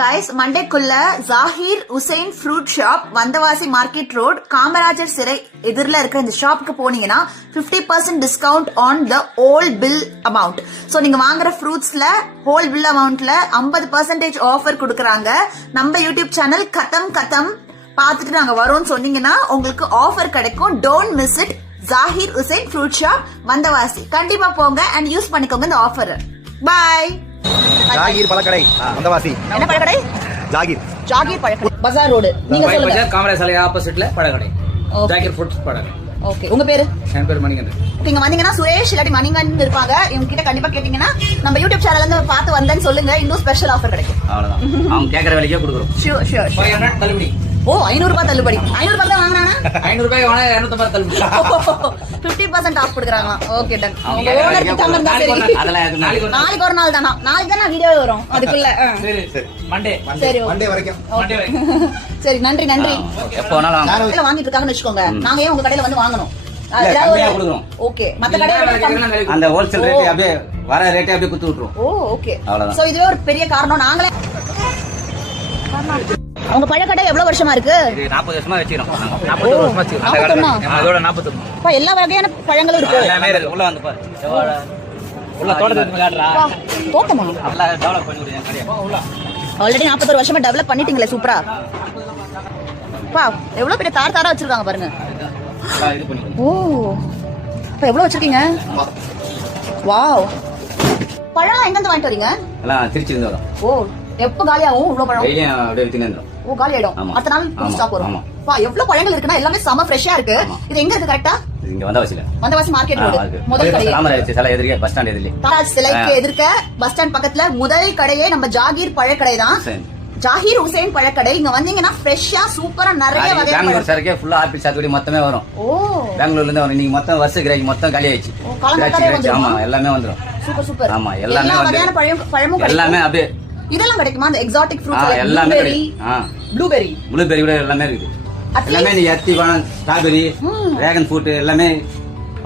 Guys मंडेக்குள்ள Zakir Hussain fruit shop Vandavasi market road Kamarajar சிறை எதிரில இருக்கிற இந்த ஷாப்புக்கு போனீங்கன்னா 50% discount on the whole bill amount. So நீங்க வாங்குற ஃப்ரூட்ஸ்ல ஹோல் பில் அமௌண்ட்ல 50% ஆஃபர் கொடுக்கறாங்க. நம்ம யூடியூப் சேனல் கதம் பார்த்துட்டு நாங்க வரோம்னு சொன்னீங்கன்னா உங்களுக்கு ஆஃபர் கிடைக்கும். Don't miss it. Zakir Hussain fruit shop Vandavasi கண்டிப்பா போங்க அண்ட் யூஸ் பண்ணிக்கோங்க இந்த ஆஃபர். பை. ஜாகிர் பழக்கடை வந்தவாசி. என்ன பழக்கடை? ஜாகிர் பழக்கடை பஜார் ரோடு. நீங்க சொல்லுங்க. காமராஜர் சாலை ஆப்போசிட்ல பழக்கடை. ஜாகிர் ஃப்ரூட்ஸ் பழக்கடை. ஓகே. உங்க பேரு? என் பேர் மணிகண்டன். நீங்க வந்தீங்கன்னா சுரேஷ் இல்லாட்டி மணிகண்டன் இருப்பாங்க. இவங்க கிட்ட கண்டிப்பா கேட்டீங்கன்னா நம்ம யூடியூப் சேனல்ல இருந்து பார்த்து வந்தேன்னு சொல்லுங்க. இன்னும் ஸ்பெஷல் ஆஃபர் கிடைக்கும். அவ்வளவுதான். அவங்க கேக்குற விலைக்கே கொடுக்குறோம். ஷூர் 500 தள்ளுபடி. ஓ 500 ரூபாய் தள்ளுபடி. 500 ரூபாய் தான் வாங்குறானா? 500 ரூபாய் வாங்க 250 தள்ளுபடி. 50% ஆஃப் கொடுக்கறாங்க. Okay done. உங்க ஓனர் கிட்ட வந்தா சரி. அதெல்லாம் நாளைக்கு ஒரு நாள் தானா? நாளைக்கு தான வீடியோ வரும். அதுக்குள்ள சரி மண்டே. சரி மண்டே வரைக்கும். சரி நன்றி. எப்போ வேணாலும் கடையில வாங்கிட்டு இருக்காங்கன்னு வெச்சுக்கோங்க. நாங்க ஏன் உங்க கடையில வந்து வாங்கணும்? ஓகே. மத்த கடையில அந்த ஹோல்சேல் ரேட் அப்படியே வர ரேட்டே அப்படியே குத்து விட்டுறோம். ஓ ஓகே. சோ இதுவே ஒரு பெரிய காரணம். நாங்களே அவங்க பழக்கடை எவ்வளவு வருஷமா இருக்கு? 40 வருஷமா வச்சிரோம். 40 வருஷமா வச்சிரோம். அதோட 41. அப்ப எல்லா வகையான பழங்களும் இருக்கு. எல்லாமே இருக்கு. உள்ள வந்து பாரு. உள்ள தோட்டத்துக்கு விளையாடுறா. தோட்டமா? நல்லா டெவலப் பண்ணி விடுங்க கடையை. உள்ள ஆல்ரெடி 41 வருஷமா டெவலப் பண்ணிட்டீங்களே சூப்பரா. பா எவ்வளவு பெரிய தாரா வச்சிருக்காங்க பாருங்க. இது பண்ணி. ஓ. அப்ப எவ்வளவு வச்சிருக்கீங்க? வாவ். பழம் எங்க இருந்து வாங்கிட்டு வரீங்க? எல்லாம் திருச்சி இருந்து வரோம். ஓ எப்ப காலியாகும் இவ்வளவு பழம்? டெய்லியும் அப்படியே வித்துனே இருந்தோம். ஓ காலி ஆயிடும். அத்தனை நாள் ஸ்டாக் வரும். பா எவ்வளவு பழங்கள் இருக்குன்னா எல்லாமே செம ஃப்ரெஷ்ஷா இருக்கு. இது எங்க இருக்கு கரெக்ட்டா? இங்க வந்தவாசி மார்க்கெட் ரோடு முதல் கடை. காமராஜர் சிலை எதிரே பஸ் ஸ்டாண்ட் எதிரே. காமராஜர் சிலைக்கு எதிர்க்க பஸ் ஸ்டாண்ட் பக்கத்துல முதல் கடையே நம்ம ஜாகிர் பழக்கடை தான். ஜாகிர் உசைன் பழக்கடை. இங்க வந்தீங்கன்னா ஃப்ரெஷ்ஷா சூப்பரா நிறைய வகை பெங்களூர் சரக்கே ஃபுல்லா ஆப்பிள் சாத்துக்குடி மொத்தமே வரும். ஓ பெங்களூர்ல இருந்து வரும். நீங்க மொத்தம் வருஷ கிராக்கி மொத்தம் காலி ஆயிடுச்சு. ஆமா எல்லாமே வந்துரும். சூப்பர். ஆமா எல்லாமே வகையான பழமும் எல்லாமே அப்படியே. இதெல்லாம் கிடைக்குமா? அந்த எக்ஸாட்டிக் ஃப்ரூட்ஸ் எல்லாமே ப்ளூபெர்ரி விட எல்லாமே இருக்கு. எல்லாமே நீ அத்தி பழம் ஸ்ட்ராபெரி டிராகன் ஃப்ரூட் எல்லாமே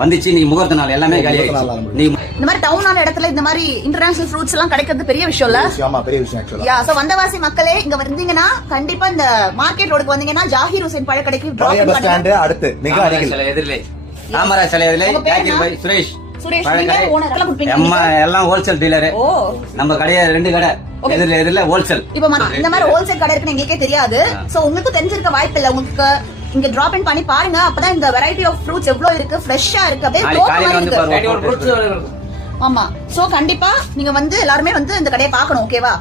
வந்துச்சு. நீ முகூர்த்த நாள் எல்லாமே காலி ஆயிடுச்சு. நீ இந்த மாதிரி டவுனான இடத்துல இந்த மாதிரி இன்டர்நேஷனல் ஃப்ரூட்ஸ் எல்லாம் கிடைக்கிறது பெரிய விஷயம் இல்ல? ஆமா பெரிய விஷயம் ஆக்சுவலா. யா சோ வந்தவாசி மக்களே இங்க வந்தீங்கன்னா கண்டிப்பா இந்த மார்க்கெட் ரோடுக்கு வந்தீங்கன்னா ஜாகிர் உசைன் பழக்கடைக்கு டிராப் பஸ் ஸ்டாண்ட் அடுத்து மிக அருகில் எதிரிலே காமராஜர் சிலை எதிரிலே ஜாகிர் பாய் சுரேஷ் நீங்க ஓனர் எல்லாம் கொடுப்பீங்க. எல்லாம் ஹோல்சேல் டீலர். நம்ம கடையே 2 கடை எதிரில ஹோல்சேல். இப்போ இந்த மாதிரி ஹோல்சேல் கடை இருக்குன்னு எங்களுக்கே தெரியாது. சோ உங்களுக்கு தெரிஞ்சிருக்க வாய்ப்பு இல்ல. உங்களுக்கு இங்க டிராப் இன் பண்ணி பாருங்க. அப்பதான் இந்த வெரைட்டி ஆஃப் ஃப்ரூட்ஸ் எவ்வளவு இருக்கு ஃப்ரெஷ்ஷா இருக்கு. அப்படியே ஆமா. சோ கண்டிப்பா நீங்க வந்து எல்லாருமே வந்து இந்த கடையை பார்க்கணும். ஓகேவா?